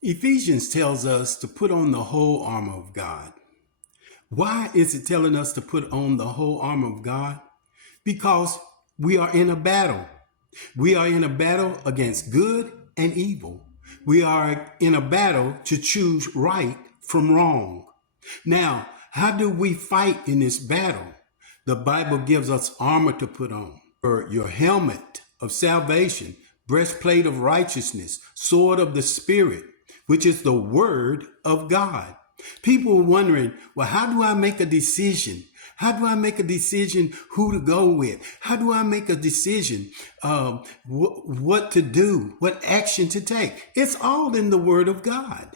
Ephesians tells us to put on the whole armor of God. Why is it telling us to put on the whole armor of God? Because we are in a battle. We are in a battle against good and evil. We are in a battle to choose right from wrong. Now, how do we fight in this battle? The Bible gives us armor to put on. Your helmet of salvation, breastplate of righteousness, sword of the Spirit, which is the word of God. People are wondering, well, how do I make a decision? How do I make a decision who to go with? How do I make a decision what to do, what action to take? It's all in the word of God.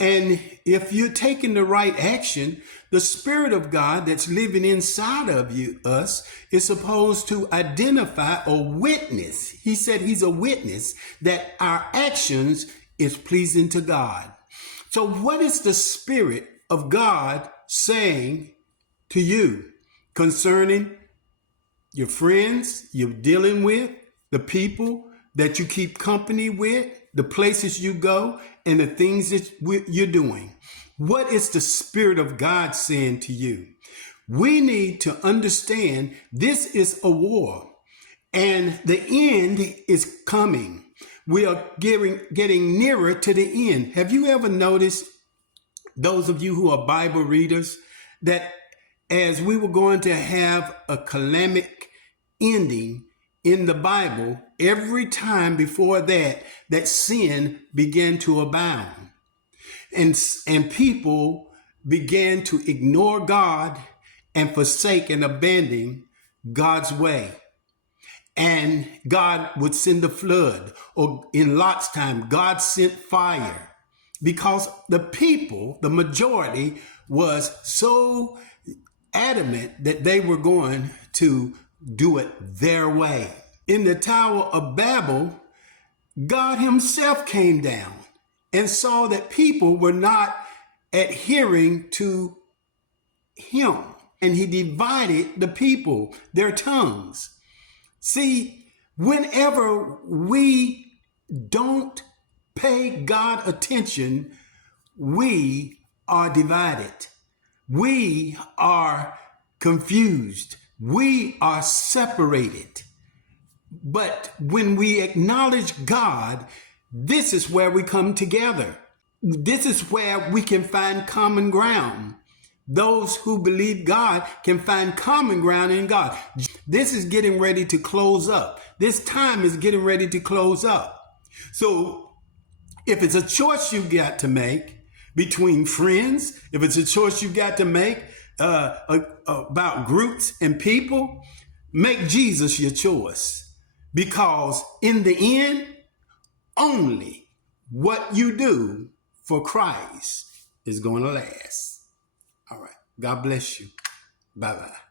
And if you're taking the right action, the Spirit of God that's living inside of us is supposed to identify or witness. He said he's a witness that our actions is pleasing to God. So what is the Spirit of God saying to you concerning your friends you're dealing with, the people that you keep company with, the places you go, and the things that you're doing? What is the Spirit of God saying to you? We need to understand this is a war and the end is coming. We are getting nearer to the end. Have you ever noticed, those of you who are Bible readers, that as we were going to have a calamity ending in the Bible, every time before that sin began to abound. And people began to ignore God and forsake and abandon God's way. And God would send a flood, or in Lot's time, God sent fire, because the people, the majority, was so adamant that they were going to do it their way. In the Tower of Babel, God himself came down and saw that people were not adhering to him. And he divided the people, their tongues. See, whenever we don't pay God attention, we are divided. We are confused. We are separated. But when we acknowledge God, this is where we come together. This is where we can find common ground. Those who believe God can find common ground in God. This is getting ready to close up. This time is getting ready to close up. So if it's a choice you got to make between friends, if it's a choice you got to make about groups and people, make Jesus your choice. Because in the end, only what you do for Christ is going to last. All right. God bless you. Bye-bye.